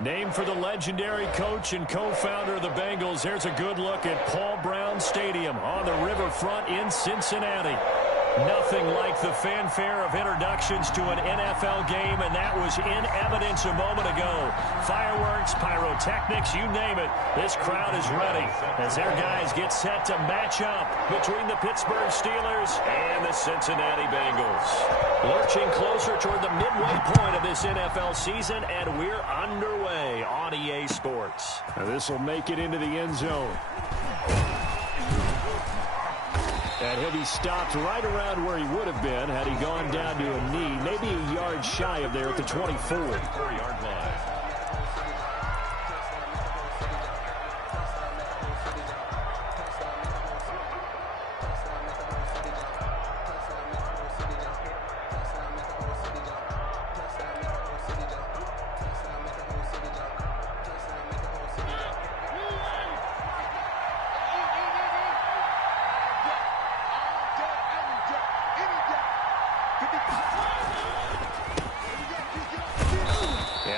Named for the legendary coach and co-founder of the Bengals, here's a good look at Paul Brown Stadium on the riverfront in Cincinnati. Nothing like the fanfare of introductions to an NFL game, and that was in evidence a moment ago. Fireworks, pyrotechnics, you name it. This crowd is ready as their guys get set to match up between the Pittsburgh Steelers and the Cincinnati Bengals. Lurching closer toward the midway point of this NFL season, and we're underway on EA Sports. Now this will make it into the end zone. And he'll be stopped right around where he would have been had he gone down to a knee, maybe a yard shy of there at the 24-yard line.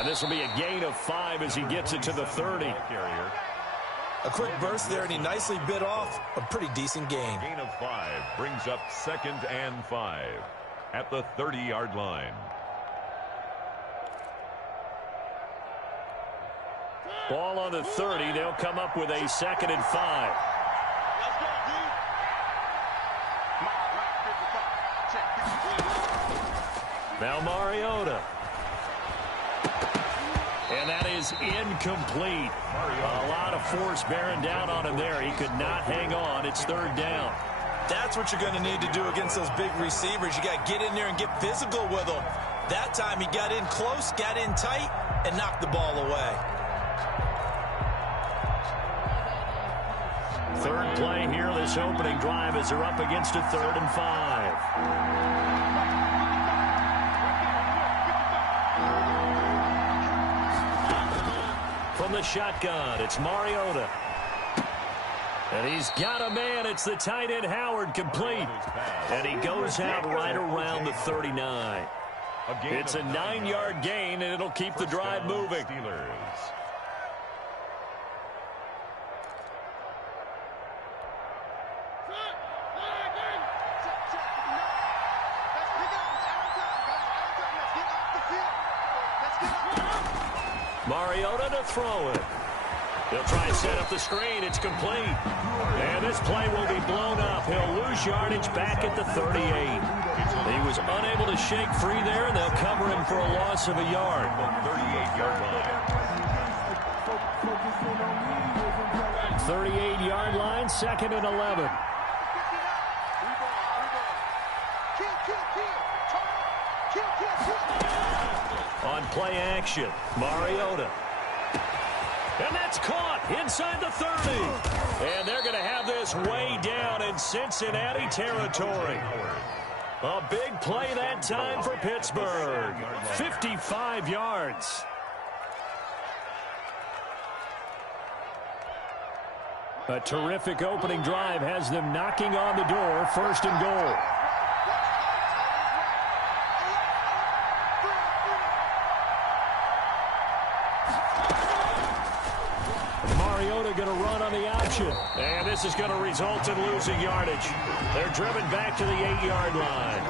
This will be a gain of 5 as he gets it to the 30. A quick burst there, and he nicely bit off a pretty decent gain. Gain of 5 brings up 2nd and 5 at the 30-yard line. Ball on the 30. They'll come up with a 2nd and 5. Now Mariota. And that is incomplete. A lot of force bearing down on him there. He could not hang on. It's 3rd down. That's what you're going to need to do against those big receivers. You got to get in there and get physical with them. That time he got in close, got in tight, and knocked the ball away. 3rd play here, this opening drive, as they're up against a 3rd and 5. From the shotgun, it's Mariota. And he's got a man. It's the tight end Howard, complete. And he goes out right around the 39. It's a 9-yard gain, and it'll keep the drive moving. Mariota to throw it. They'll try to set up the screen. It's complete. And this play will be blown up. He'll lose yardage back at the 38. He was unable to shake free there, and they'll cover him for a loss of a yard. 38-yard line. 38-yard line, 2nd and 11. On play action, Mariota. And that's caught inside the 30. And they're going to have this way down in Cincinnati territory. A big play that time for Pittsburgh. 55 yards. A terrific opening drive has them knocking on the door, 1st and goal. Going to run on the option, and this is going to result in losing yardage. They're driven back to the 8-yard line.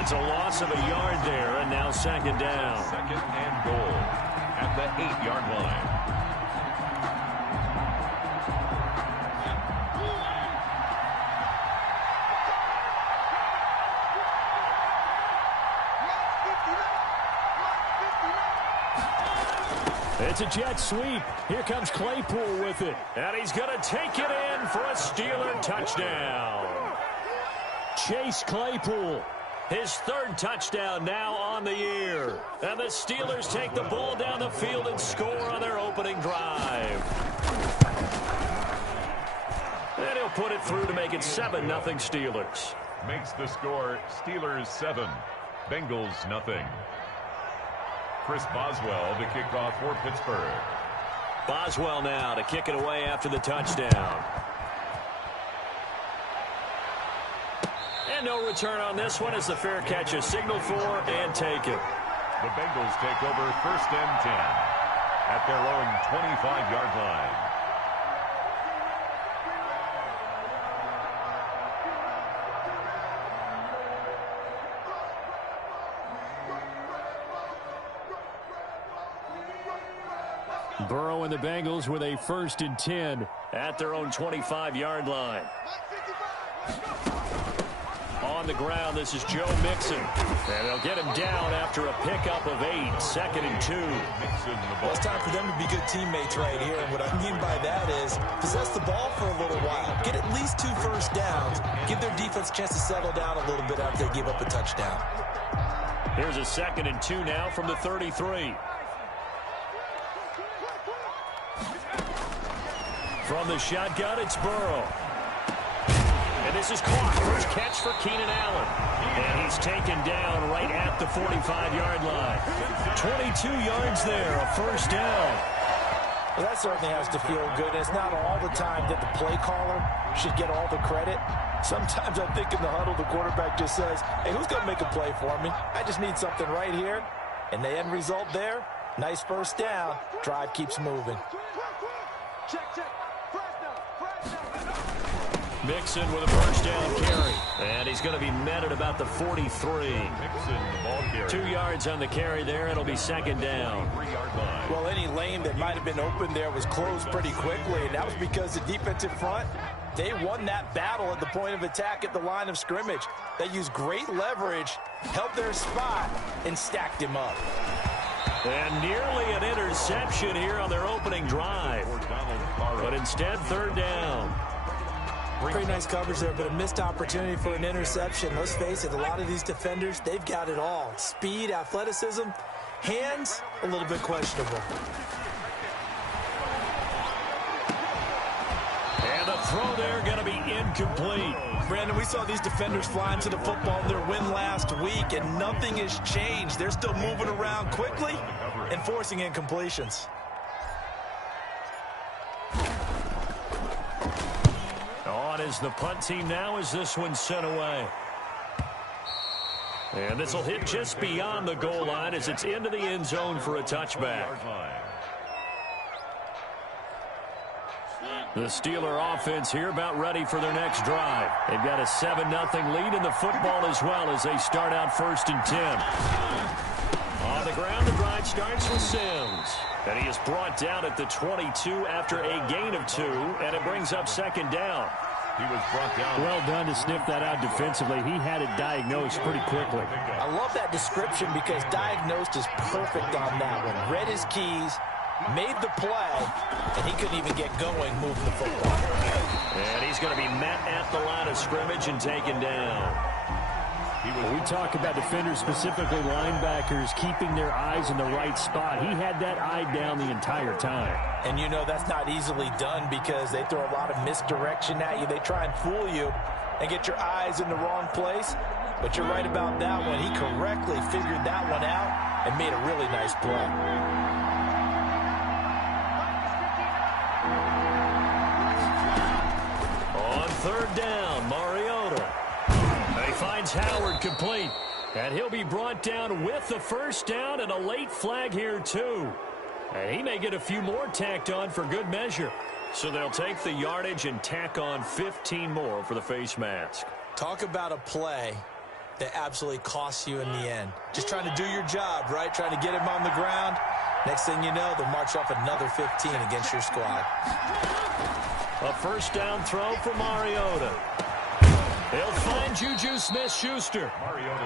It's a loss of a yard there, and now 2nd down. 2nd and goal at the 8-yard line. It's a jet sweep. Here comes Claypool with it. And he's going to take it in for a Steeler touchdown. Chase Claypool, his 3rd touchdown now on the year. And the Steelers take the ball down the field and score on their opening drive. And he'll put it through to make it 7-0 Steelers. Makes the score Steelers 7, Bengals 0. Chris Boswell to kick off for Pittsburgh. Boswell now to kick it away after the touchdown. And no return on this one as the fair catch is signaled for and taken. The Bengals take over 1st and 10. at their own 25-yard line. Burrow and the Bengals with a 1st and 10 at their own 25-yard line. On the ground, this is Joe Mixon. And they'll get him down after a pickup of 8, 2nd and 2. Well, it's time for them to be good teammates right here. And what I mean by that is possess the ball for a little while. Get at least 2 first downs. Give their defense a chance to settle down a little bit after they give up a touchdown. Here's a 2nd and 2 now from the 33. From the shotgun, it's Burrow. And this is caught. First catch for Keenan Allen. And he's taken down right at the 45-yard line. 22 yards there, a 1st down. Well, that certainly has to feel good. It's not all the time that the play caller should get all the credit. Sometimes I think in the huddle, the quarterback just says, hey, who's going to make a play for me? I just need something right here. And the end result there, nice 1st down. Drive keeps moving. Check. Mixon with a 1st down carry. And he's going to be met at about the 43. Mixon, the ball carry. 2 yards on the carry there. It'll be 2nd down. 3-yard line. Well, any lane that might have been open there was closed pretty quickly, and that was because the defensive front, they won that battle at the point of attack at the line of scrimmage. They used great leverage, held their spot, and stacked him up. And nearly an interception here on their opening drive. But instead, 3rd down. Pretty nice coverage there, but a missed opportunity for an interception. Let's face it, a lot of these defenders, they've got it all. Speed, athleticism, hands, a little bit questionable. And the throw there going to be incomplete. Brandon, we saw these defenders flying to the football in their win last week, and nothing has changed. They're still moving around quickly and forcing incompletions. On is the punt team now as this one's sent away. And this will hit just beyond the goal line as it's into the end zone for a touchback. The Steeler offense here about ready for their next drive. They've got a 7-0 lead in the football as well as they start out 1st and 10. On the ground, the drive starts with Sims. And he is brought down at the 22 after a gain of 2, and it brings up 2nd down. He was brought down. Well done to sniff that out defensively. He had it diagnosed pretty quickly. I love that description because diagnosed is perfect on that one. Read his keys, made the play, and he couldn't even get going moving the football. And he's going to be met at the line of scrimmage and taken down. We talk about defenders, specifically linebackers, keeping their eyes in the right spot. He had that eye down the entire time. And you know that's not easily done because they throw a lot of misdirection at you. They try and fool you and get your eyes in the wrong place. But you're right about that one. He correctly figured that one out and made a really nice play. On 3rd down, Mariota. He finds Howard complete. And he'll be brought down with the 1st down and a late flag here, too. And he may get a few more tacked on for good measure. So they'll take the yardage and tack on 15 more for the face mask. Talk about a play that absolutely costs you in the end. Just trying to do your job, right? Trying to get him on the ground. Next thing you know, they'll march off another 15 against your squad. A 1st down throw for Mariota. They'll find Juju Smith-Schuster.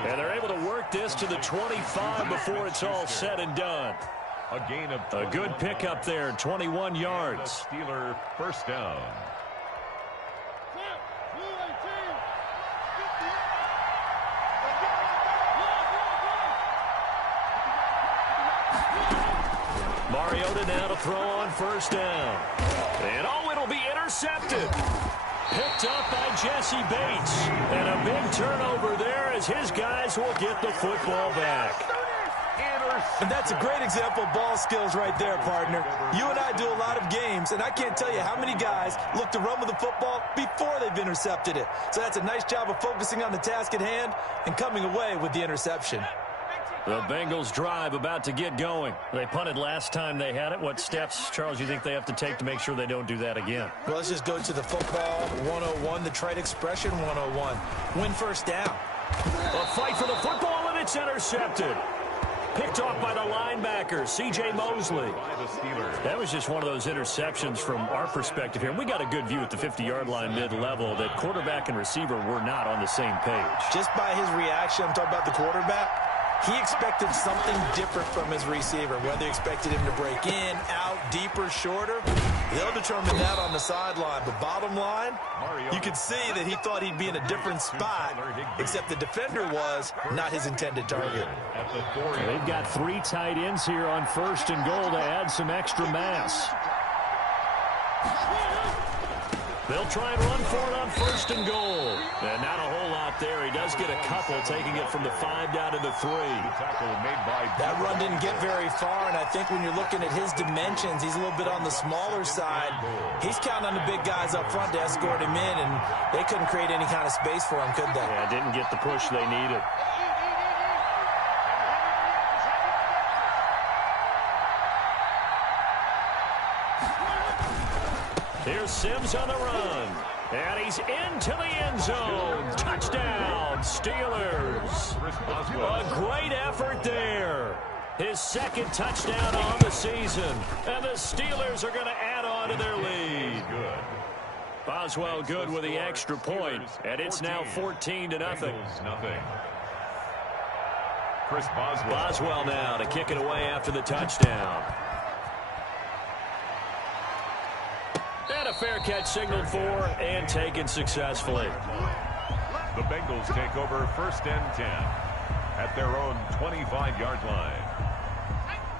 And they're able to work this to the 25 before it's all said and done. A gain of a good pickup there, 21 yards. Steeler 1st down. Mariota now to throw on 1st down. And it'll be intercepted. Picked up by Jesse Bates. And a big turnover there as his guys will get the football back. And that's a great example of ball skills right there, partner. You and I do a lot of games, and I can't tell you how many guys look to run with the football before they've intercepted it. So that's a nice job of focusing on the task at hand and coming away with the interception. The Bengals drive about to get going. They punted last time they had it. What steps, Charles, you think they have to take to make sure they don't do that again? Well, let's just go to the football 101, the trade expression 101. Win first down. A fight for the football, and it's intercepted. Picked off by the linebacker, C.J. Mosley. That was just one of those interceptions from our perspective here. We got a good view at the 50-yard line mid-level that quarterback and receiver were not on the same page. Just by his reaction, I'm talking about the quarterback, he expected something different from his receiver, whether he expected him to break in, out, deeper, shorter. They'll determine that on the sideline. But bottom line, you could see that he thought he'd be in a different spot, except the defender was not his intended target. They've got 3 tight ends here on 1st and goal to add some extra mass. They'll try and run for it on 1st and goal. And not a whole lot there. He does get a couple, taking it from the 5 down to the 3. That run didn't get very far, and I think when you're looking at his dimensions, he's a little bit on the smaller side. He's counting on the big guys up front to escort him in, and they couldn't create any kind of space for him, could they? Yeah, didn't get the push they needed. Here's Sims on the run. And he's into the end zone. Touchdown, Steelers. A great effort there. His 2nd touchdown on the season. And the Steelers are going to add on to their lead. Boswell good with the extra point. And it's now 14-0. Chris Boswell now to kick it away after the touchdown. And a fair catch signaled for and taken successfully. The Bengals take over 1st and 10 at their own 25-yard line.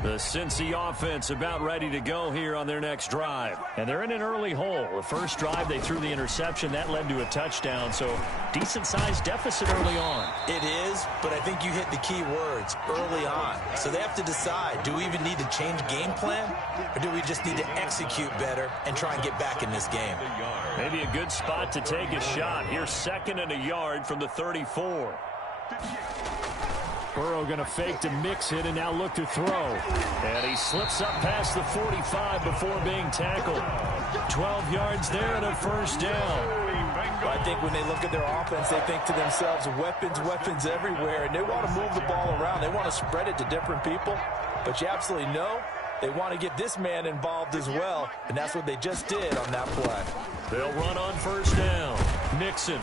The Cincy offense about ready to go here on their next drive. And they're in an early hole. The first drive, they threw the interception. That led to a touchdown. So decent-sized deficit early on. It is, but I think you hit the key words, early on. So they have to decide, do we even need to change game plan? Or do we just need to execute better and try and get back in this game? Maybe a good spot to take a shot. Here's 2nd and a yard from the 34. Burrow going to fake to mix it and now look to throw. And he slips up past the 45 before being tackled. 12 yards there and a 1st down. Well, I think when they look at their offense, they think to themselves, weapons everywhere. And they want to move the ball around. They want to spread it to different people. But you absolutely know they want to get this man involved as well. And that's what they just did on that play. They'll run on 1st down. Mixon.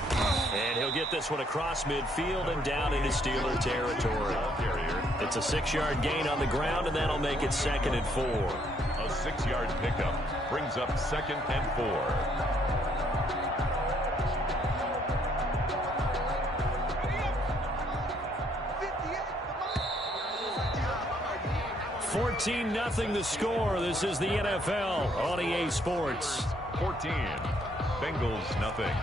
And he'll get this one across midfield and down into Steeler territory. It's a 6-yard gain on the ground, and that'll make it 2nd and 4. A 6-yard pickup brings up 2nd and 4. 14-0 the score. This is the NFL on EA Sports. 14. Bengals nothing.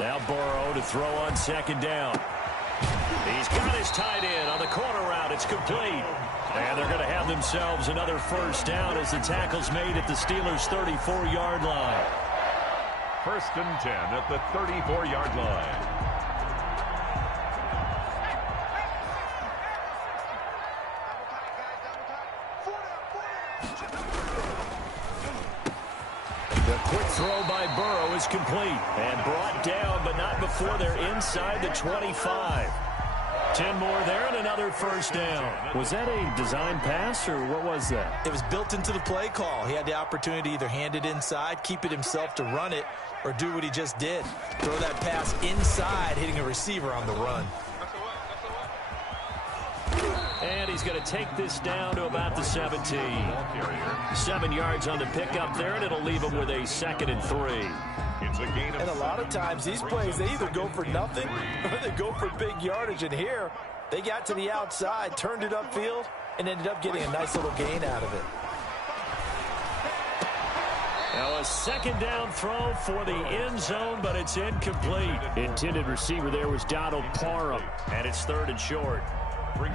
Now Burrow to throw on 2nd down. He's got his tight end on the corner route. It's complete. And they're going to have themselves another 1st down as the tackle's made at the Steelers' 34-yard line. 1st and 10 at the 34-yard line. The quick throw by Burrow is complete and brought down, but not before they're inside the 25. 10 more there and another 1st down. Was that a design pass or what was that? It was built into the play call. He had the opportunity to either hand it inside, keep it himself to run it, or do what he just did. Throw that pass inside, hitting a receiver on the run. And he's going to take this down to about the 17. 7 yards on the pickup there, and it'll leave him with a 2nd and 3. It's a gain of and a lot of times these plays, they either go for nothing or they go for big yardage. And here, they got to the outside, turned it upfield, and ended up getting a nice little gain out of it. Now a 2nd down throw for the end zone, but it's incomplete. Intended receiver there was Donald Parham, and it's 3rd and short.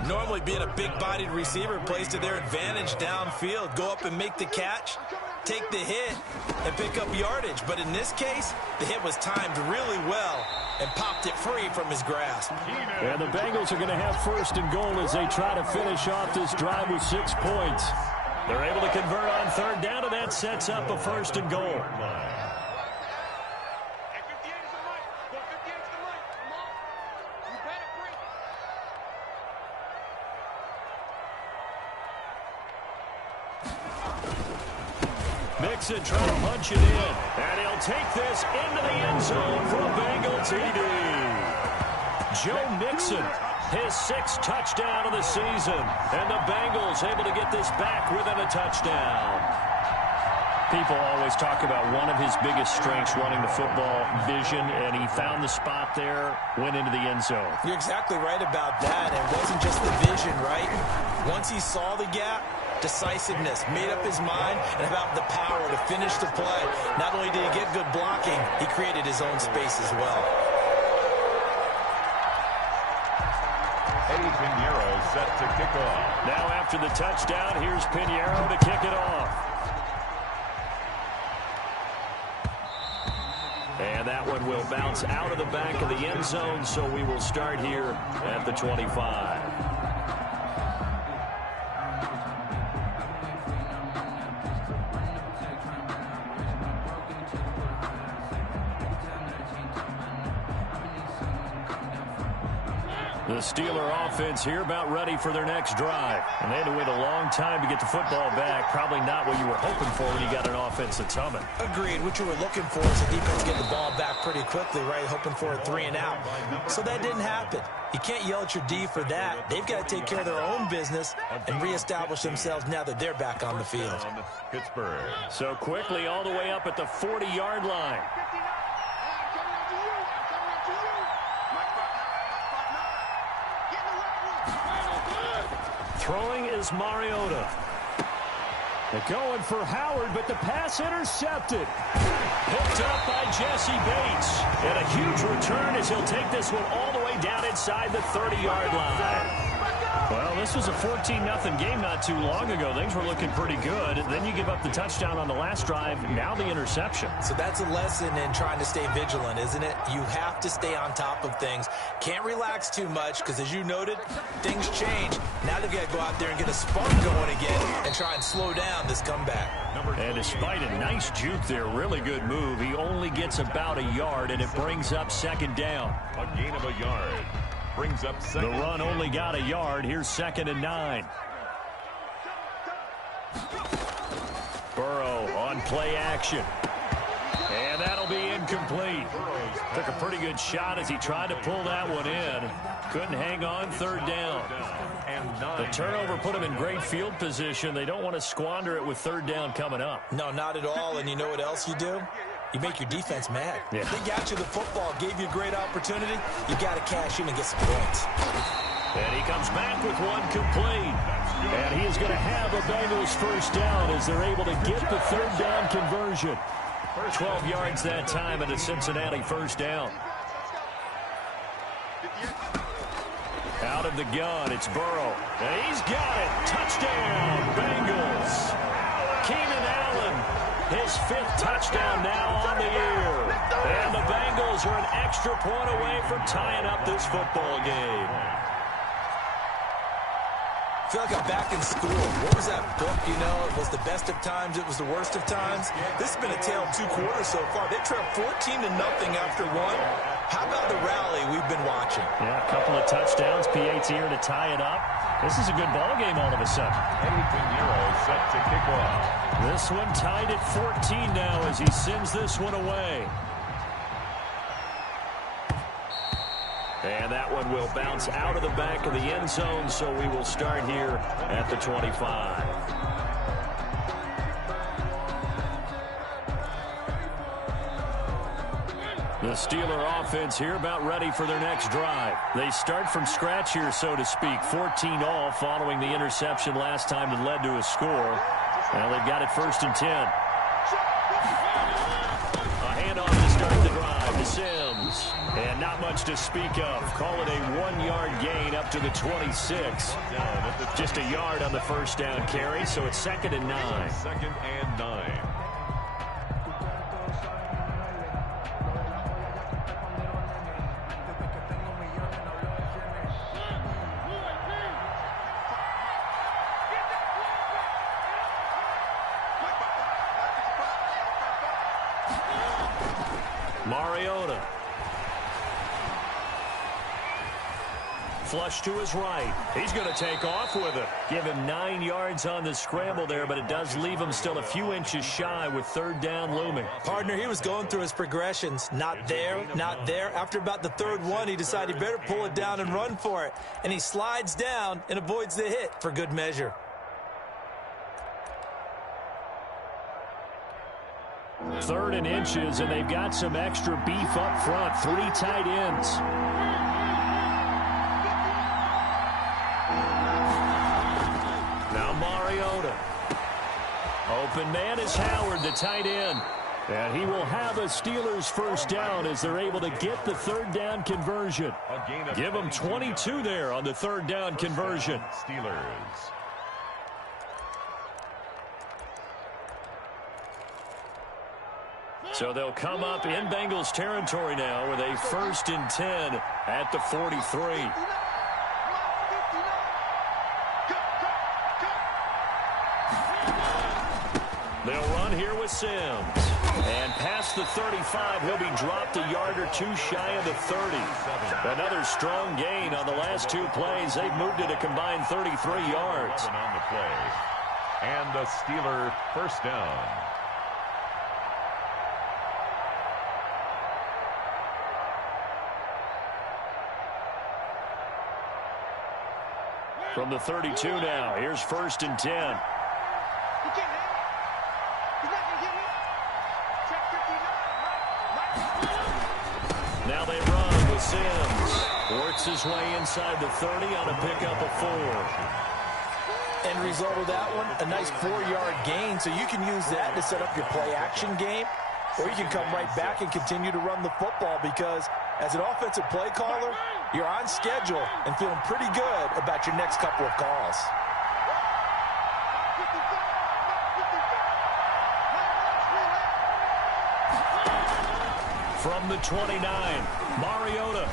Normally being a big-bodied receiver plays to their advantage downfield. Go up and make the catch, take the hit, and pick up yardage. But in this case, the hit was timed really well and popped it free from his grasp. And the Bengals are going to have first and goal as they try to finish off this drive with 6 points. They're able to convert on third down, and that sets up a first and goal. Mixon trying to punch it in. And he'll take this into the end zone for a Bengal TD. Joe Mixon, his 6th touchdown of the season. And the Bengals able to get this back within a touchdown. People always talk about one of his biggest strengths running the football, vision, and he found the spot there, went into the end zone. You're exactly right about that. It wasn't just the vision, right? Once he saw the gap, decisiveness, made up his mind, and about the power to finish the play. Not only did he get good blocking, he created his own space as well. Eddie Pinheiro set to kick off. Now after the touchdown, here's Pinheiro to kick it off. And that one will bounce out of the back of the end zone, so we will start here at the 25. The Steeler offense here about ready for their next drive. And they had to wait a long time to get the football back. Probably not what you were hoping for when you got an offense that's humming. Agreed. What you were looking for is the defense get the ball back pretty quickly, right? Hoping for a 3 and out. So that didn't happen. You can't yell at your D for that. They've got to take care of their own business and reestablish themselves now that they're back on the field. Pittsburgh. So quickly all the way up at the 40-yard line. Throwing is Mariota. They're going for Howard, but the pass intercepted. Picked up by Jesse Bates. And a huge return as he'll take this one all the way down inside the 30-yard line. Well, this was a 14-0 game not too long ago. Things were looking pretty good. Then you give up the touchdown on the last drive. Now the interception. So that's a lesson in trying to stay vigilant, isn't it? You have to stay on top of things. Can't relax too much because, as you noted, things change. Now they've got to go out there and get a spark going again and try and slow down this comeback. And despite a nice juke there, really good move, he only gets about a yard, and it brings up second down. A gain of a yard. Brings up second. The run only got a yard. Here's 2nd and 9. Burrow on play action. And that'll be incomplete. Took a pretty good shot as he tried to pull that one in. Couldn't hang on, 3rd down. The turnover put him in great field position. They don't want to squander it with 3rd down coming up. No, not at all. And you know what else you do? You make your defense mad. Yeah. They got you the football, gave you a great opportunity. You got to cash in and get some points. And he comes back with one complete. And he is going to have a Bengals first down as they're able to get the 3rd down conversion. 12 yards that time and a Cincinnati first down. Out of the gun, it's Burrow. And he's got it. Touchdown, Bengals. Keenan Allen, his 5th touchdown now on the year. And the Bengals are an extra point away from tying up this football game. I feel like I'm back in school. What was that book, you know? It was the best of times, it was the worst of times. This has been a tale of 2 quarters so far. They trailed 14-0 after 1. How about the rally we've been watching? Yeah, a couple of touchdowns. P.A.'s here to tie it up. This is a good ball game all of a sudden. Eddie Pinheiro set to kick off. This one tied at 14 now as he sends this one away. And that one will bounce out of the back of the end zone, so we will start here at the 25. The Steeler offense here about ready for their next drive. They start from scratch here, so to speak. 14 all following the interception last time that led to a score. Now they've got it 1st and 10. A handoff to start the drive to Sims. And not much to speak of. Call it a 1-yard gain up to the 26. Just a yard on the first down carry, so it's 2nd and 9. 2nd and 9. Mariota. Flush to his right. He's going to take off with it. Give him 9 yards on the scramble there, but it does leave him still a few inches shy with 3rd down looming. Partner, he was going through his progressions. Not there, not there. After about the 3rd one, he decided he better pull it down and run for it. And he slides down and avoids the hit for good measure. Third and inches, and they've got some extra beef up front. 3 tight ends. Now Mariota. Open man is Howard, the tight end. And he will have a Steelers first down as they're able to get the 3rd down conversion. Give them 22 there on the 3rd down conversion. Steelers. So they'll come up in Bengals territory now with a 1st and 10 at the 43. They'll run here with Sims. And past the 35, he'll be dropped a yard or 2 shy of the 30. Another strong gain on the last 2 plays. They've moved it a combined 33 yards. On the play. And a Steeler first down. From the 32 now, here's 1st and 10. Now they run with Sims. Works his way inside the 30 on a pickup of 4. End result of that one, a nice 4-yard gain, so you can use that to set up your play-action game, or you can come right back and continue to run the football because as an offensive play caller, you're on schedule and feeling pretty good about your next couple of calls. From the 29, Mariota.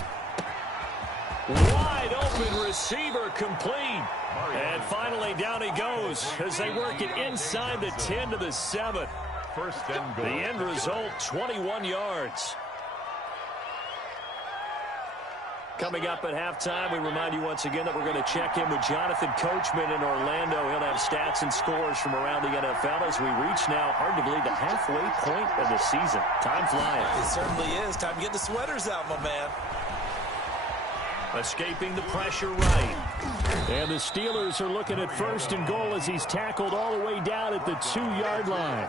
Wide open receiver complete. And finally down he goes as they work it inside the 10 to the 7. First and goal. The end result, 21 yards. Coming up at halftime, we remind you once again that we're going to check in with Jonathan Coachman in Orlando. He'll have stats and scores from around the NFL as we reach now, hard to believe, the halfway point of the season. Time flying. It certainly is. Time to get the sweaters out, my man. Escaping the pressure right. And the Steelers are looking at 1st and goal as he's tackled all the way down at the 2-yard line.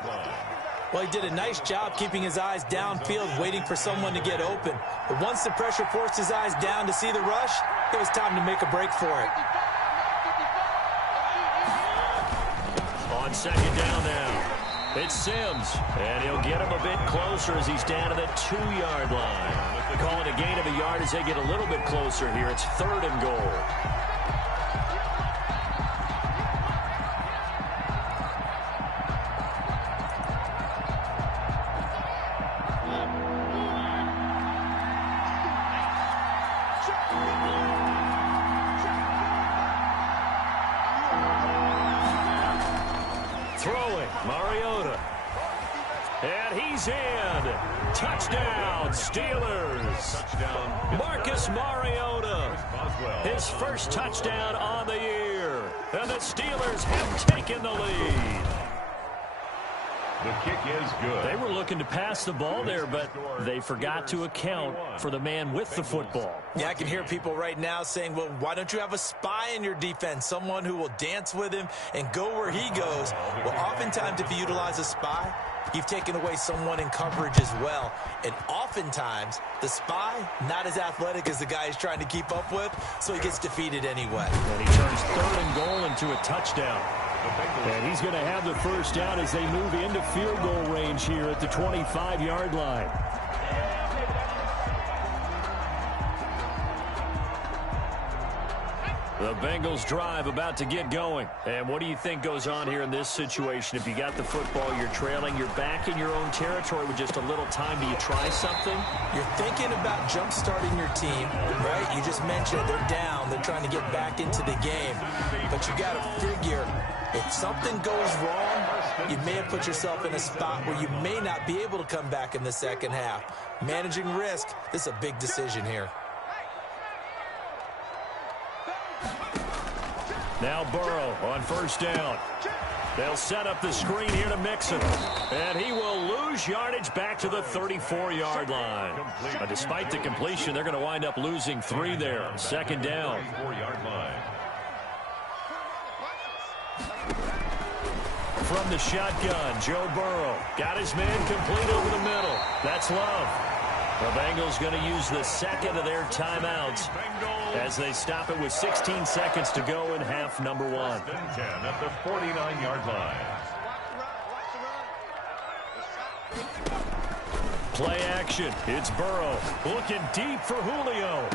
Well, he did a nice job keeping his eyes downfield, waiting for someone to get open. But once the pressure forced his eyes down to see the rush, it was time to make a break for it. On 2nd down now, it's Sims. And he'll get him a bit closer as he's down to the 2-yard line. Call it a gain of a yard as they get a little bit closer here. It's 3rd and goal. Throwing, Mariota. And he's in. Touchdown, Steelers. Touchdown. Marcus Mariota. His first touchdown on the year. And the Steelers have taken the lead. The kick is good. They were looking to pass the ball there, but they forgot to account for the man with the football. Yeah, I can hear people right now saying, well, why don't you have a spy in your defense, someone who will dance with him and go where he goes? Well, oftentimes if you utilize a spy, you've taken away someone in coverage as well. And oftentimes, the spy, not as athletic as the guy he's trying to keep up with, so he gets defeated anyway. And he turns 3rd and goal into a touchdown. And he's going to have the first down as they move into field goal range here at the 25-yard line. The Bengals drive about to get going. And what do you think goes on here in this situation? If you got the football, you're trailing, you're back in your own territory with just a little time. Do you try something? You're thinking about jump-starting your team, right? You just mentioned it. They're down. They're trying to get back into the game. But you got to figure, if something goes wrong, you may have put yourself in a spot where you may not be able to come back in the second half. Managing risk, this is a big decision here. Now Burrow on first down. They'll set up the screen here to Mixon. And he will lose yardage back to the 34-yard line. Despite the completion, they're going to wind up losing 3 there. Second down. From the shotgun, Joe Burrow got his man complete over the middle. That's Love. The Bengals going to use the second of their timeouts as they stop it with 16 seconds to go in half number 1. 10 at the 49-yard line. Play action. It's Burrow looking deep for Julio.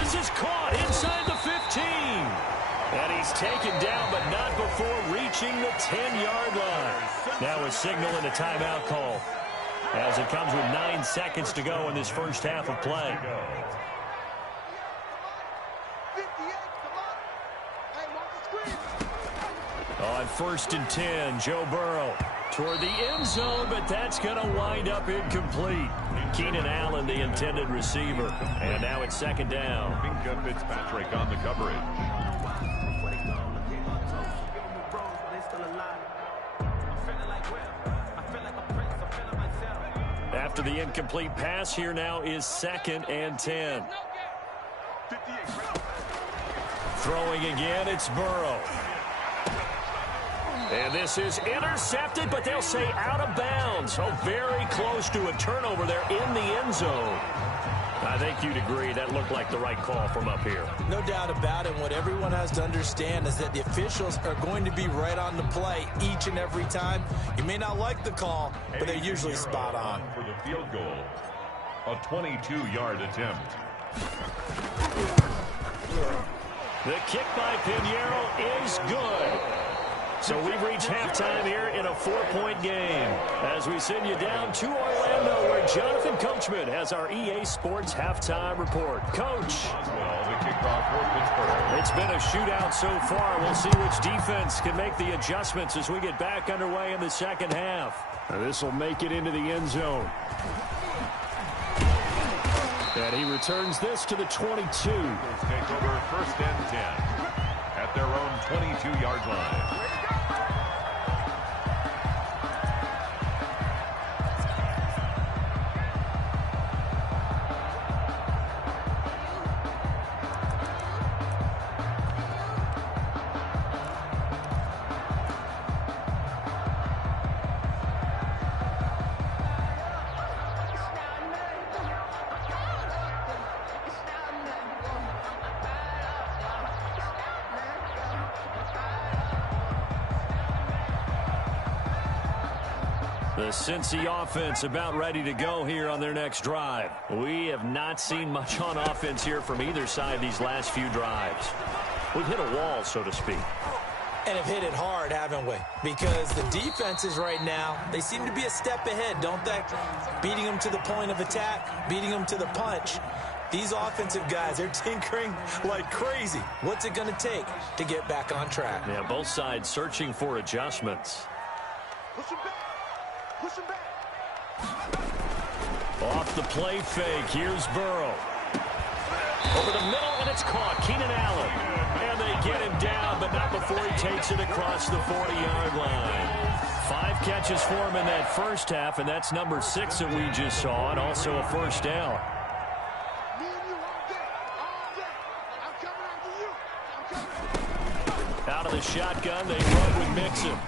This is caught inside the 15. And he's taken down, but not before reaching the 10-yard line. Now a signal and a timeout call as it comes with 9 seconds to go in this first half of play. On first and 10, Joe Burrow toward the end zone, but that's going to wind up incomplete. Keenan Allen, the intended receiver. And now it's second down. Minka Fitzpatrick on the coverage. After the incomplete pass, here now is second and 10. Throwing again, it's Burrow. And this is intercepted, but they'll say out of bounds. So very close to a turnover there in the end zone. I think you'd agree that looked like the right call from up here. No doubt about it. What everyone has to understand is that the officials are going to be right on the play each and every time. You may not like the call, but they're usually spot on. For the field goal, a 22-yard attempt. The kick by Pinheiro is good. So we've reached halftime here in a 4-point game as we send you down to Orlando where Jonathan Coachman has our EA Sports halftime report. Coach. Well, the kickoff for Pittsburgh. It's been a shootout so far. We'll see which defense can make the adjustments as we get back underway in the second half. This will make it into the end zone. And he returns this to the 22. Take over first and 10 at their own 22-yard line. The Cincy offense about ready to go here on their next drive. We have not seen much on offense here from either side these last few drives. We've hit a wall, so to speak. And have hit it hard, haven't we? Because the defenses right now, they seem to be a step ahead, don't they? Beating them to the point of attack, beating them to the punch. These offensive guys, they're tinkering like crazy. What's it going to take to get back on track? Yeah, both sides searching for adjustments. Push him back. Push him back. Off the play fake, here's Burrow. Over the middle, and it's caught. Keenan Allen. And they get him down, but not before he takes it across the 40-yard line. 5 catches for him in that first half, and that's number 6 that we just saw, and also a first down. Me and you all day. All day. I'm coming after you. Out of the shotgun, they run with Mixon.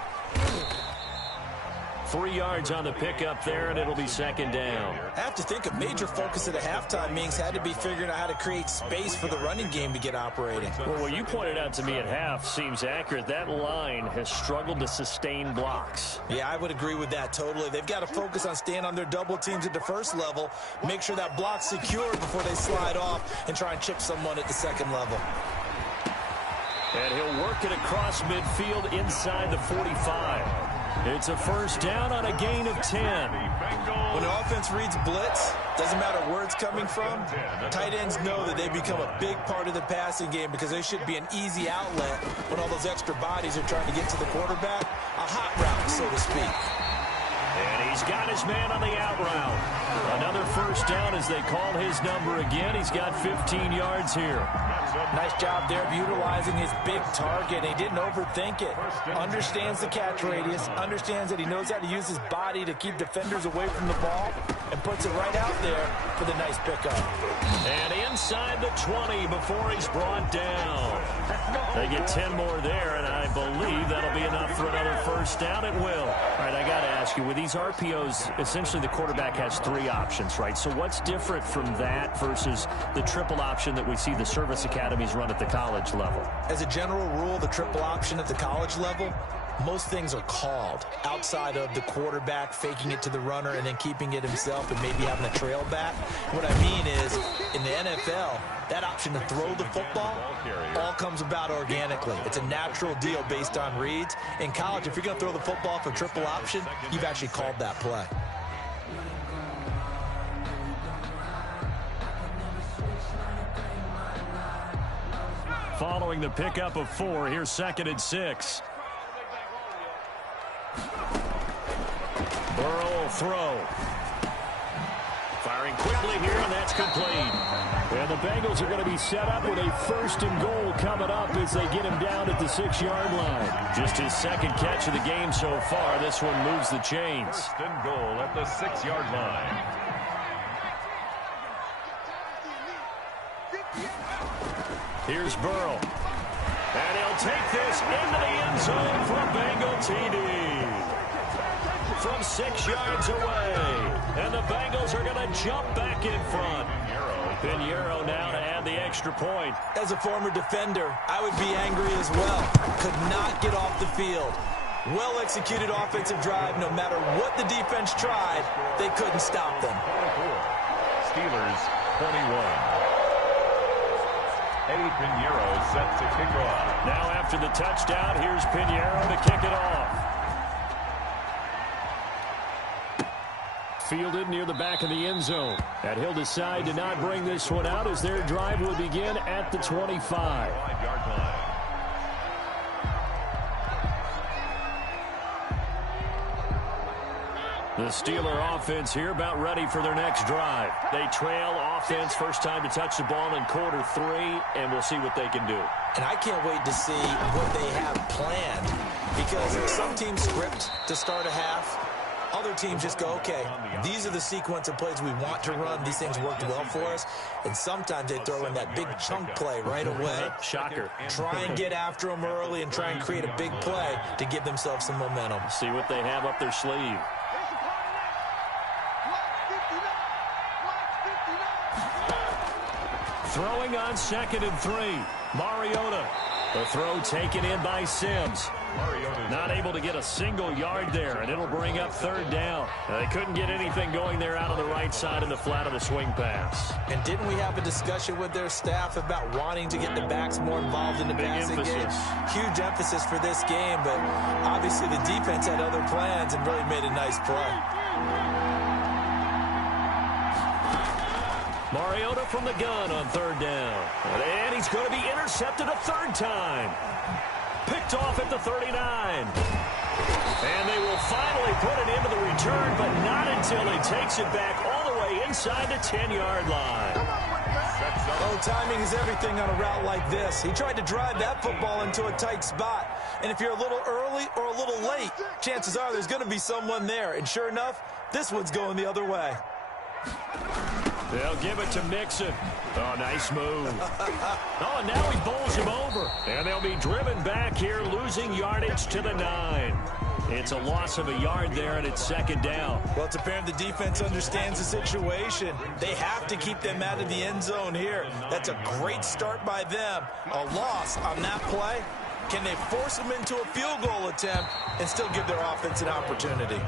3 yards on the pickup there, and it'll be second down. I have to think a major focus at the halftime meetings had to be figuring out how to create space for the running game to get operating. Well, what you pointed out to me at half seems accurate. That line has struggled to sustain blocks. Yeah, I would agree with that totally. They've got to focus on staying on their double teams at the first level, make sure that block's secured before they slide off and try and chip someone at the second level. And he'll work it across midfield inside the 45. It's a first down on a gain of 10. When the offense reads blitz, doesn't matter where it's coming from, tight ends know that they become a big part of the passing game because they should be an easy outlet when all those extra bodies are trying to get to the quarterback. A hot route, so to speak. And he's got his man on the out route. Another first down as they call his number again. He's got 15 yards here. Nice job there of utilizing his big target. He didn't overthink it. Understands the catch radius. Understands that he knows how to use his body to keep defenders away from the ball. And puts it right out there for the nice pickup. And inside the 20 before he's brought down. They get 10 more there, and I believe that'll be enough for another first down. It will. All right, I got to ask you, with these RPOs, essentially the quarterback has 3 options, right? So what's different from that versus the triple option that we see the service academies run at the college level? As a general rule, the triple option at the college level, most things are called outside of the quarterback faking it to the runner and then keeping it himself and maybe having a trail back. What I mean is, in the NFL, that option to throw the football all comes about organically. It's a natural deal based on reads. In college, if you're going to throw the football for triple option, you've actually called that play. Following the pickup of 4, here's 2nd and 6. Burrow will throw. Firing quickly here, and that's complete. And the Bengals are going to be set up with a 1st and goal coming up as they get him down at the 6-yard line. Just his 2nd catch of the game so far. This one moves the chains. 1st and goal at the 6-yard line. Here's Burrow. And he'll take this into the end zone for a Bengal TD. From 6 yards away. And the Bengals are going to jump back in front. Pinheiro now to add the extra point. As a former defender, I would be angry as well. Could not get off the field. Well-executed offensive drive. No matter what the defense tried, they couldn't stop them. Steelers 21. Eddie Pinheiro set to kick off. Now after the touchdown, here's Pinheiro to kick it off. Fielded near the back of the end zone. And he'll decide to not bring this one out as their drive will begin at the 25. 5-yard line. The Steeler offense here about ready for their next drive. They trail offense, first time to touch the ball in quarter 3, and we'll see what they can do. And I can't wait to see what they have planned, because some teams script to start a half. Other teams just go, okay, these are the sequence of plays we want to run. These things worked well for us. And sometimes they throw in that big chunk play right away. Shocker. Try and get after them early and try and create a big play to give themselves some momentum. See what they have up their sleeve. Throwing on 2nd and 3. Mariota. The throw taken in by Sims. Not able to get a single yard there, and it'll bring up 3rd down. They couldn't get anything going there out on the right side in the flat of the swing pass. And didn't we have a discussion with their staff about wanting to get the backs more involved in the passing game? Huge emphasis for this game, but obviously the defense had other plans and really made a nice play. Mariota from the gun on 3rd down. And he's going to be intercepted a 3rd time. Picked off at the 39. And they will finally put it into the return, but not until he takes it back all the way inside the 10-yard line. Oh, timing is everything on a route like this. He tried to drive that football into a tight spot. And if you're a little early or a little late, chances are there's going to be someone there. And sure enough, this one's going the other way. They'll give it to Mixon. Oh, nice move. Oh, and now he bowls him over. And they'll be driven back here, losing yardage to the 9. It's a loss of a yard there, and it's 2nd down. Well, it's apparent the defense understands the situation. They have to keep them out of the end zone here. That's a great start by them. A loss on that play. Can they force them into a field goal attempt and still give their offense an opportunity?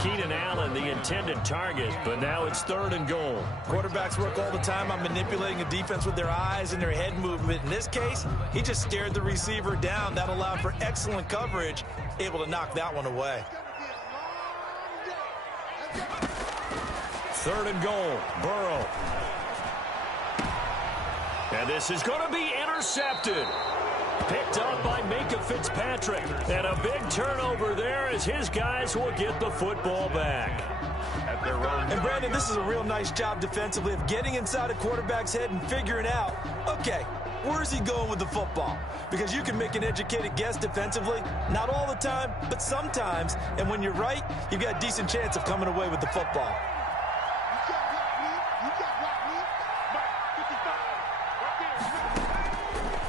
Keenan Allen, the intended target, but now it's 3rd and goal. Quarterbacks work all the time on manipulating a defense with their eyes and their head movement. In this case, he just stared the receiver down. That allowed for excellent coverage, able to knock that one away. 3rd and goal, Burrow. And this is going to be intercepted. Picked up by Minka Fitzpatrick. And a big turnover there as his guys will get the football back. And Brandon, this is a real nice job defensively of getting inside a quarterback's head and figuring out, okay, where's he going with the football? Because you can make an educated guess defensively, not all the time, but sometimes. And when you're right, you've got a decent chance of coming away with the football.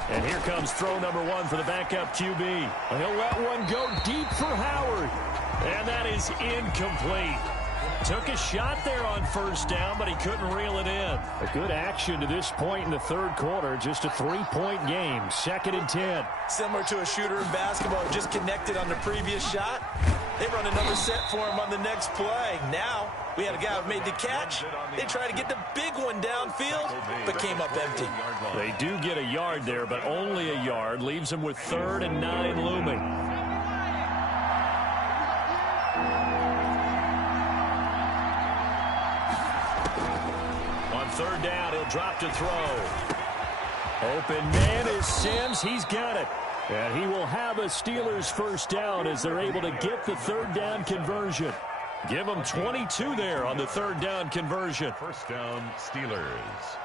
And here comes throw number 1 for the backup QB. He'll let one go deep for Howard. And that is incomplete. Took a shot there on 1st down, but he couldn't reel it in. A good action to this point in the 3rd quarter. Just a 3-point game. 2nd and 10. Similar to a shooter in basketball, just connected on the previous shot. They run another set for him on the next play. Now, we had a guy who made the catch. They tried to get the big one downfield, but came up empty. They do get a yard there, but only a yard. Leaves them with 3rd and 9 looming. On 3rd down, he'll drop to throw. Open man is Sims. He's got it. And he will have a Steelers 1st down as they're able to get the 3rd down conversion. Give them 22 there on the 3rd down conversion. 1st down, Steelers.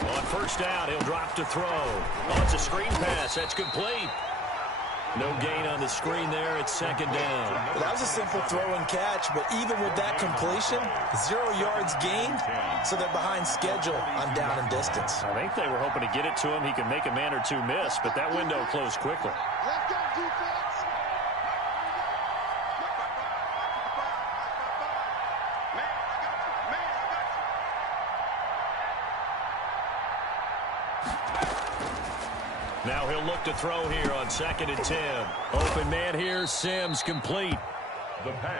On 1st down, he'll drop to throw. Oh, it's a screen pass. That's complete. No gain on the screen there. It's 2nd down. Well, that was a simple throw and catch, but even with that completion, 0 yards gained, so they're behind schedule on down and distance. I think they were hoping to get it to him. He could make a man or two miss, but that window closed quickly. Let's go, defense. Now he'll look to throw here on 2nd and 10. Open man here, Sims, complete.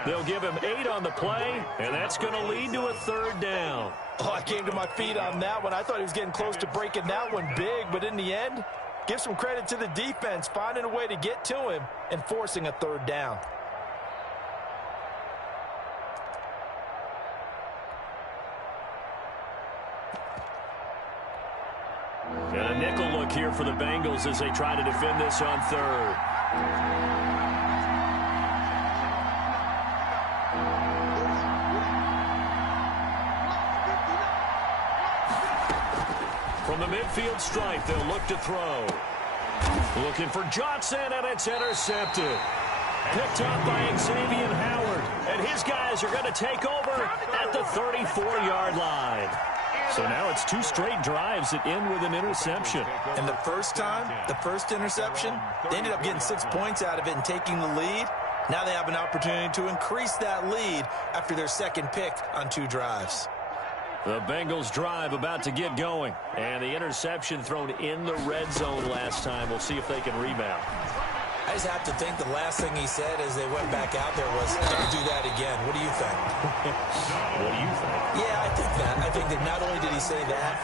They'll give him 8 on the play, and that's going to lead to a 3rd down. Oh, I came to my feet on that one. I thought he was getting close to breaking that one big, but in the end, give some credit to the defense, finding a way to get to him and forcing a 3rd down. And a nickel look here for the Bengals as they try to defend this on 3rd. From the midfield stripe, they'll look to throw. Looking for Johnson, and it's intercepted. Picked up by Xavier Howard. And his guys are going to take over at the 34-yard line. So now it's 2 straight drives that end with an interception. And the first time, the first interception, they ended up getting 6 points out of it and taking the lead. Now they have an opportunity to increase that lead after their 2nd pick on 2 drives. The Bengals drive about to get going. And the interception thrown in the red zone last time. We'll see if they can rebound. I just have to think the last thing he said as they went back out there was, don't do that again. What do you think? What do you think? Yeah, I think that. I think that not only did he say that,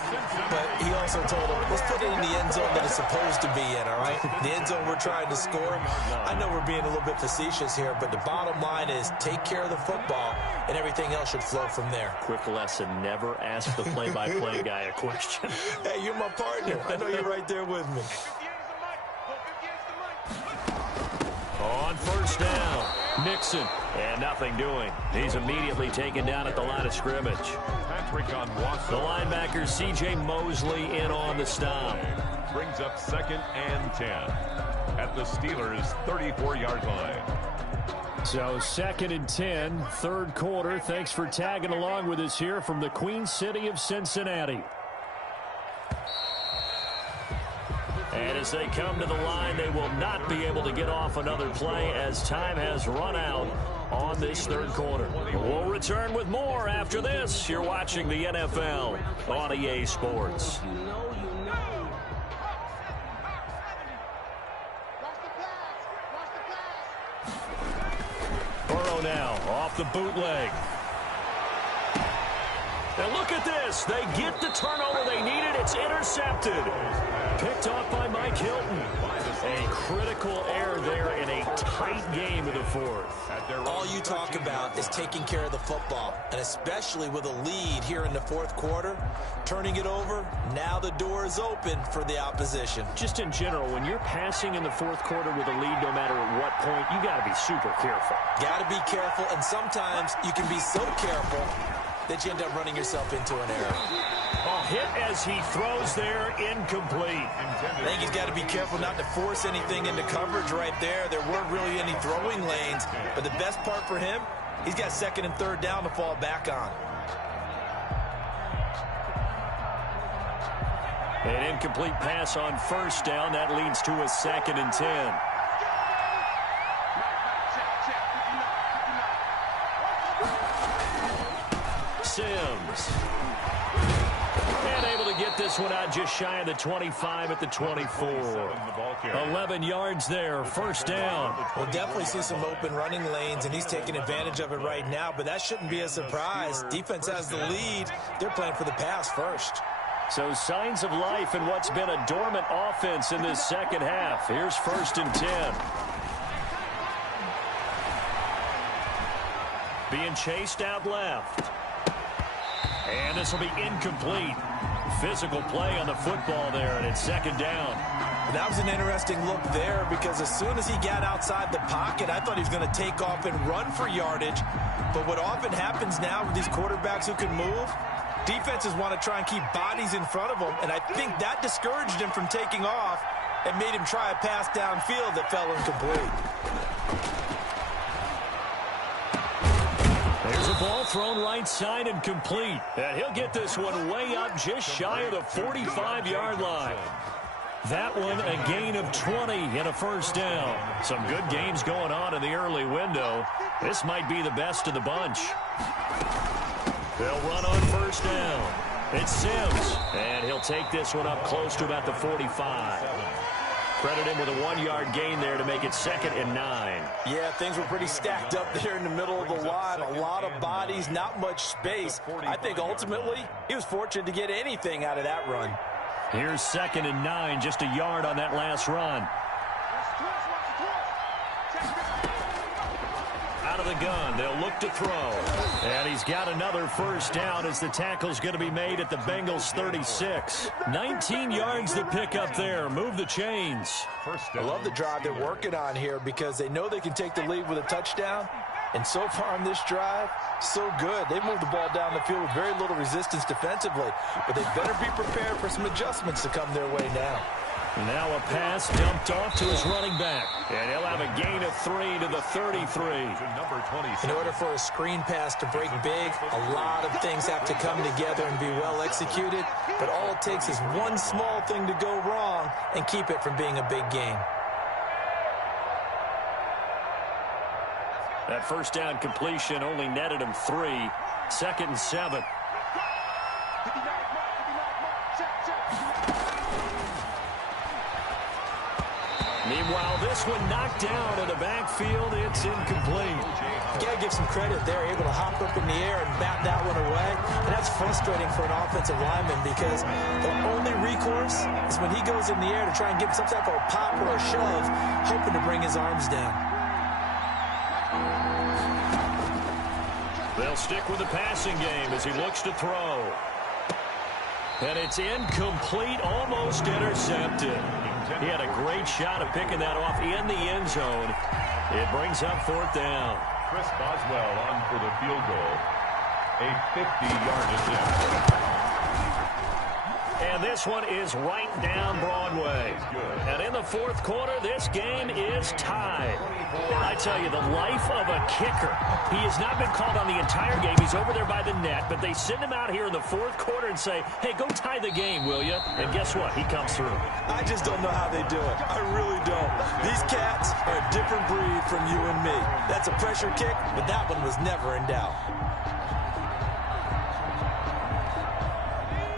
but he also told them, let's put it in the end zone that it's supposed to be in, all right? The end zone we're trying to score. I know we're being a little bit facetious here, but the bottom line is take care of the football, and everything else should flow from there. Quick lesson, never ask the play-by-play guy a question. Hey, you're my partner. I know you're right there with me. On 1st down, Nixon, and nothing doing. He's immediately taken down at the line of scrimmage. The linebacker, C.J. Mosley, in on the stop. Brings up 2nd and 10 at the Steelers' 34-yard line. So 2nd and 10, 3rd quarter. Thanks for tagging along with us here from the Queen City of Cincinnati. And as they come to the line, they will not be able to get off another play as time has run out on this third quarter. We'll return with more after this. You're watching the NFL on EA Sports. Burrow now off the bootleg. And look at this. They get the turnover they needed. It's intercepted. Picked off by Mike Hilton. A critical error there in a tight game of the fourth. All you talk about is taking care of the football, and especially with a lead here in the fourth quarter. Turning it over, now the door is open for the opposition. Just in general, when you're passing in the fourth quarter with a lead, no matter at what point, you got to be super careful. Got to be careful, and sometimes you can be so careful that you end up running yourself into an error. A hit as he throws there, incomplete. I think he's got to be careful not to force anything into coverage right there. There weren't really any throwing lanes, but the best part for him, he's got second and third down to fall back on. An incomplete pass on first down. That leads to a 2nd and 10. Sims. And able to get this one out just shy of the 25 at the 24. 11 yards there, first down. We'll definitely see some open running lanes, and he's taking advantage of it right now, but that shouldn't be a surprise. Defense has the lead. They're playing for the pass first. So signs of life in what's been a dormant offense in this second half. Here's 1st and 10. Being chased out left. And this will be incomplete. Physical play on the football there, and it's 2nd down. That was an interesting look there because as soon as he got outside the pocket, I thought he was going to take off and run for yardage. But what often happens now with these quarterbacks who can move, defenses want to try and keep bodies in front of them, and I think that discouraged him from taking off and made him try a pass downfield that fell incomplete. There's a ball thrown right side and complete. And he'll get this one way up just shy of the 45-yard line. That one a gain of 20 and a first down. Some good games going on in the early window. This might be the best of the bunch. They'll run on first down. It's Sims. And he'll take this one up close to about the 45. Credit him with a 1-yard gain there to make it 2nd and 9. Yeah, things were pretty stacked up there in the middle of the line. A lot of bodies, not much space. I think ultimately he was fortunate to get anything out of that run. Here's 2nd and 9, just a yard on that last run. Out of the gun, they'll look to throw. And he's got another first down as the tackle's going to be made at the Bengals 36. 19 yards to pick up there. Move the chains. I love the drive they're working on here because they know they can take the lead with a touchdown. And so far on this drive, so good. They moved the ball down the field with very little resistance defensively. But they better be prepared for some adjustments to come their way now. Now a pass dumped off to his running back. And he'll have a gain of 3 to the 33. In order for a screen pass to break big, a lot of things have to come together and be well executed. But all it takes is one small thing to go wrong and keep it from being a big game. That first down completion only netted him 3. 2nd and 7. Meanwhile, this one knocked down in the backfield. It's incomplete. You got to give some credit. They're able to hop up in the air and bat that one away. And that's frustrating for an offensive lineman because the only recourse is when he goes in the air to try and get some type of a pop or a shove, hoping to bring his arms down. They'll stick with the passing game as he looks to throw. And it's incomplete, almost intercepted. He had a great shot of picking that off in the end zone. It brings up 4th down. Chris Boswell on for the field goal. A 50-yard attempt. And this one is right down Broadway. And in the fourth quarter, this game is tied. I tell you, the life of a kicker. He has not been called on the entire game. He's over there by the net. But they send him out here in the fourth quarter and say, hey, go tie the game, will you? And guess what? He comes through. I just don't know how they do it. I really don't. These cats are a different breed from you and me. That's a pressure kick, but that one was never in doubt.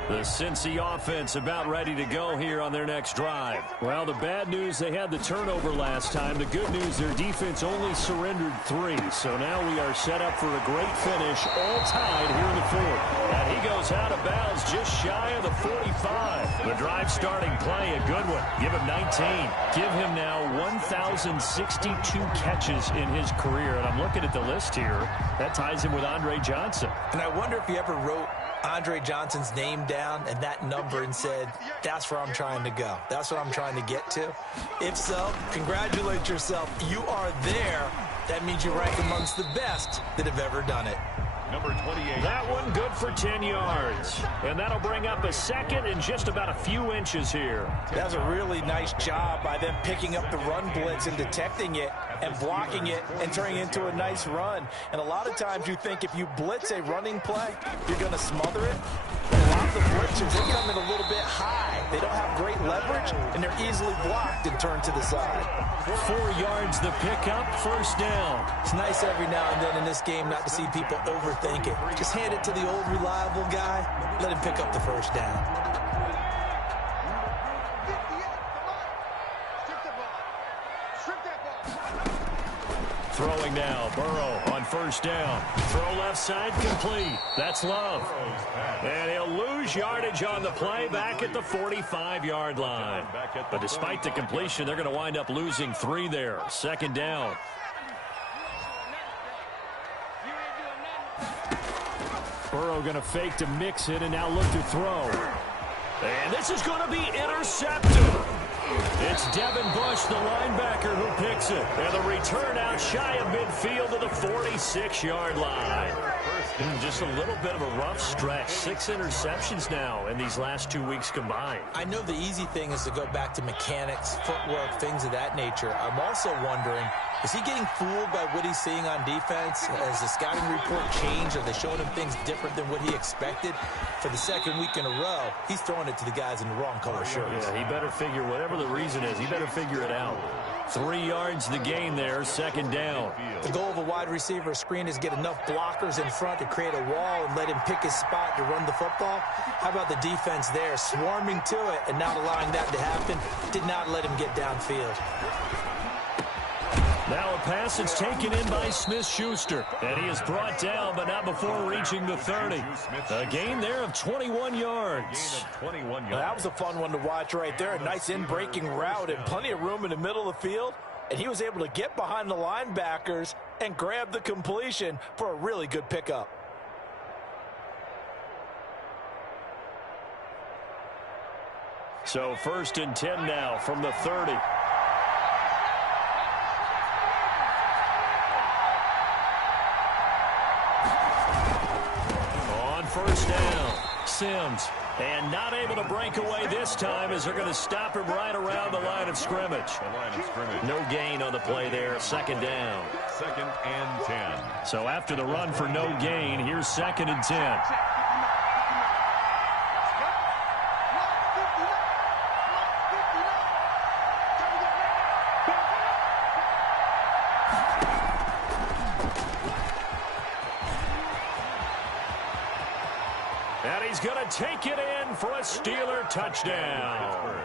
The Cincy offense about ready to go here on their next drive. Well, the bad news, they had the turnover last time. The good news, their defense only surrendered 3. So now we are set up for a great finish, all tied here in the 4th. And he goes out of bounds just shy of the 45. The drive starting play, a good one. Give him 19. Give him now 1,062 catches in his career. And I'm looking at the list here. That ties him with Andre Johnson. And I wonder if he ever wrote Andre Johnson's name down and that number and said, that's where I'm trying to go. That's what I'm trying to get to. If so, congratulate yourself. You are there. That means you rank amongst the best that have ever done it. Number 28. That one good for 10 yards. And that'll bring up a second and just about a few inches here. That was a really nice job by them picking up the run blitz and detecting it and blocking it and turning it into a nice run. And a lot of times you think if you blitz a running play, you're going to smother it. But a lot of the blitzers, they come in a little bit high. They don't have great leverage, and they're easily blocked and turned to the side. 4 yards the pickup, first down. It's nice every now and then in this game not to see people overthink it. Just hand it to the old reliable guy. Let him pick up the first down. Throwing now, Burrow on first down. Throw left side, complete. That's Love. And he'll lose yardage on the play back at the 45-yard line. But despite the completion, they're going to wind up losing 3 there. Second down. Burrow going to fake to mix it and now look to throw. And this is going to be intercepted. It's Devin Bush, the linebacker, who picks it. And the return out shy of midfield to the 46-yard line. Just a little bit of a rough stretch. 6 interceptions now in these last 2 weeks combined. I know the easy thing is to go back to mechanics, footwork, things of that nature. I'm also wondering, is he getting fooled by what he's seeing on defense? Has the scouting report changed? Are they showing him things different than what he expected? For the second week in a row, he's throwing it to the guys in the wrong color shirts. Yeah, he better figure, whatever the reason is, he better figure it out. 3 yards the gain there, second down. The goal of a wide receiver screen is get enough blockers in front to create a wall and let him pick his spot to run the football. How about the defense there, swarming to it and not allowing that to happen? Did not let him get downfield. Now a pass that's taken in by Smith-Schuster. And he is brought down, but not before reaching the 30. A gain there of 21 yards. Well, that was a fun one to watch right there. A nice in-breaking route and plenty of room in the middle of the field. And he was able to get behind the linebackers and grab the completion for a really good pickup. So 1st and 10 now from the 30. First down, Sims, and not able to break away this time as they're going to stop him right around the line of scrimmage. No gain on the play there, second down. 2nd and 10. So after the run for no gain, here's 2nd and 10. Take it in for a Steeler touchdown.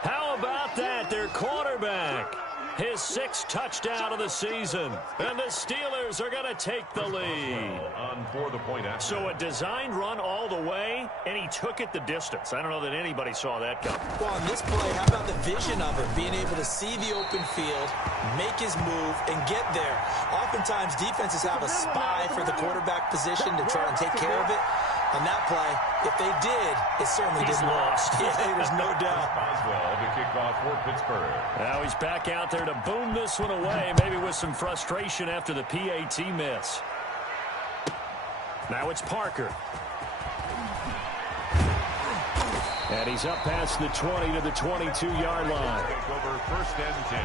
How about that? Their quarterback, his 6th touchdown of the season. And the Steelers are going to take the lead. On for the point after. So a designed run all the way, and he took it the distance. I don't know that anybody saw that coming. Well, on this play, how about the vision of him, being able to see the open field, make his move, and get there. Oftentimes, defenses have a spy for the quarterback position to try and take care of it. On that play, if they did, it certainly didn't lost. Yeah, there's no doubt. Boswell to kick off for Pittsburgh. Now he's back out there to boom this one away, maybe with some frustration after the PAT miss. Now it's Parker. And he's up past the 20 to the 22-yard line. Take over 1st and 10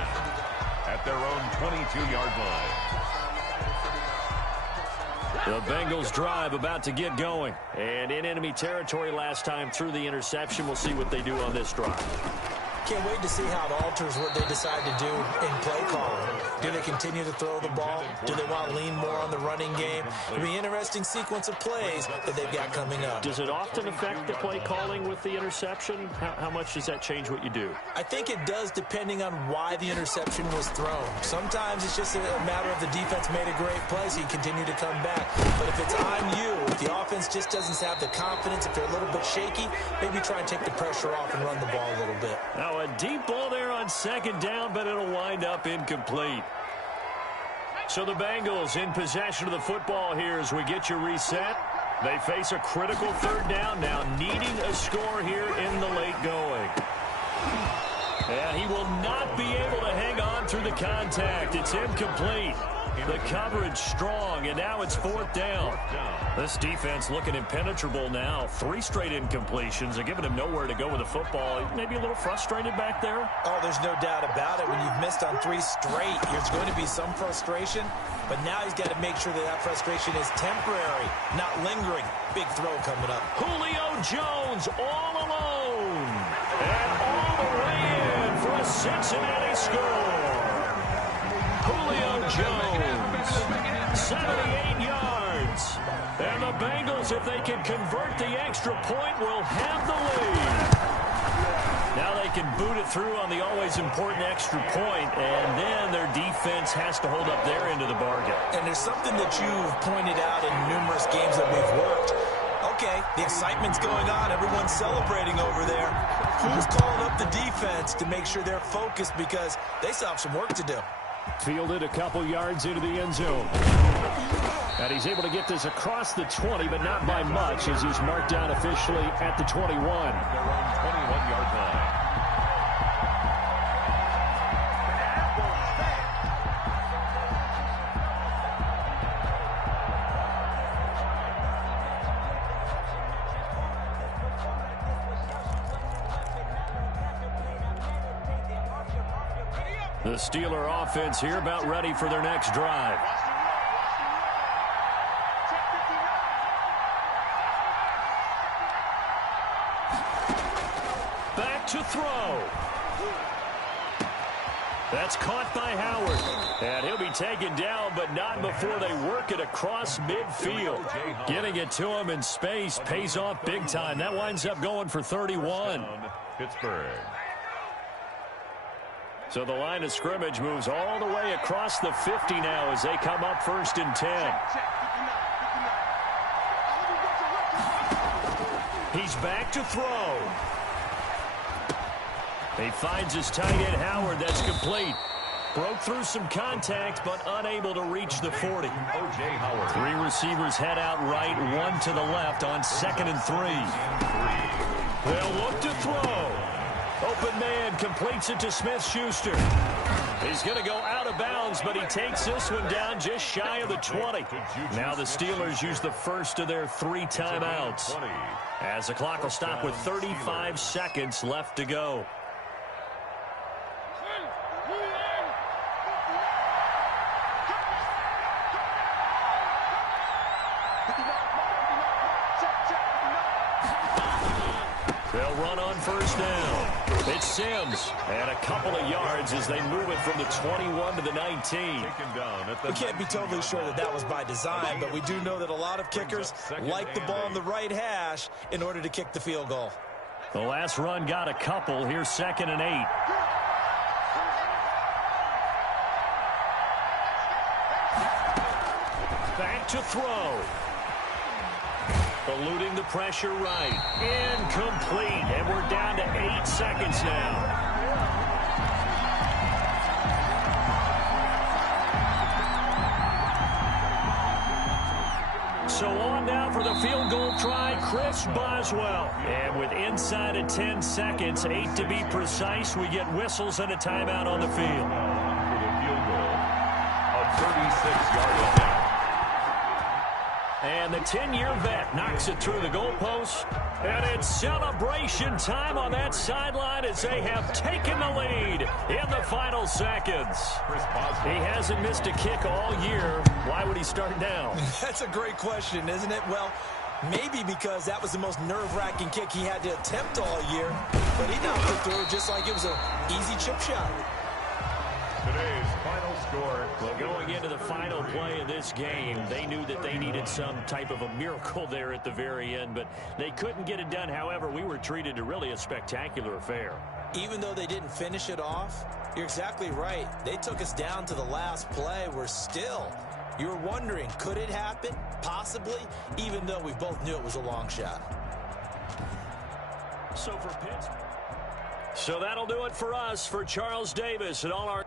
at their own 22-yard line. The Bengals drive about to get going. And in enemy territory last time through the interception. We'll see what they do on this drive. Can't wait to see how it alters what they decide to do in play calling. Do they continue to throw the ball? Do they want to lean more on the running game? It'll be an interesting sequence of plays that they've got coming up. Does it often affect the play calling with the interception? How much does that change what you do? I think it does depending on why the interception was thrown. Sometimes it's just a matter of the defense made a great play, so you continue to come back. But if it's on you, if the offense just doesn't have the confidence, if they're a little bit shaky, maybe try and take the pressure off and run the ball a little bit. Now a deep ball there on second down, but it'll wind up incomplete. So the Bengals in possession of the football here as we get you reset. They face a critical third down now, needing a score here in the late going. And he will not be able to hang on through the contact. It's incomplete. The coverage strong, and now it's fourth down. This defense looking impenetrable now. 3 straight incompletions. They're giving him nowhere to go with the football. Maybe a little frustrated back there. Oh, there's no doubt about it. When you've missed on 3 straight, there's going to be some frustration. But now he's got to make sure that that frustration is temporary, not lingering. Big throw coming up. Julio Jones all alone. And all the way in for a Cincinnati score. Julio Jones, 78 yards. And the Bengals, if they can convert the extra point, will have the lead. Now they can boot it through on the always important extra point, and then their defense has to hold up their end of the bargain. And there's something that you've pointed out in numerous games that we've worked. Okay, the excitement's going on. Everyone's celebrating over there. Who's calling up the defense to make sure they're focused because they still have some work to do? Fielded a couple yards into the end zone. And he's able to get this across the 20, but not by much as he's marked down officially at the 21. Their own 21-yard line. The Steeler offense here about ready for their next drive. Back to throw. That's caught by Howard. And he'll be taken down, but not before they work it across midfield. Getting it to him in space pays off big time. That winds up going for 31. Pittsburgh. So the line of scrimmage moves all the way across the 50 now as they come up 1st and 10. He's back to throw. He finds his tight end Howard. That's complete. Broke through some contact, but unable to reach the 40. O.J. Howard. 3 receivers head out right, 1 to the left on 2nd and 3. They'll look to throw. Open man completes it to Smith-Schuster. He's going to go out of bounds, but he takes this one down just shy of the 20. Now the Steelers use the first of their 3 timeouts, as the clock will stop with 35 seconds left to go. They'll run on 1st down. It's Sims, and a couple of yards as they move it from the 21 to the 19. We can't be totally sure that that was by design, but we do know that a lot of kickers like the ball on the right hash in order to kick the field goal. The last run got a couple. Here's 2nd and 8. Back to throw. Eluding the pressure right. Incomplete. And we're down to 8 seconds now. So on now for the field goal try, Chris Boswell. And with inside of 10 seconds, 8 to be precise, we get whistles and a timeout on the field. For the field goal, a 36-yard line. And the 10-year vet knocks it through the goalpost. And it's celebration time on that sideline as they have taken the lead in the final seconds. He hasn't missed a kick all year. Why would he start now? That's a great question, isn't it? Well, maybe because that was the most nerve-wracking kick he had to attempt all year. But he knocked it through just like it was an easy chip shot. Today's final score. Well, going into the final play of this game, they knew that they needed some type of a miracle there at the very end, but they couldn't get it done. However, we were treated to really a spectacular affair. Even though they didn't finish it off, you're exactly right. They took us down to the last play. We're still, you're wondering, could it happen? Possibly, even though we both knew it was a long shot. So that'll do it for us. For Charles Davis and all our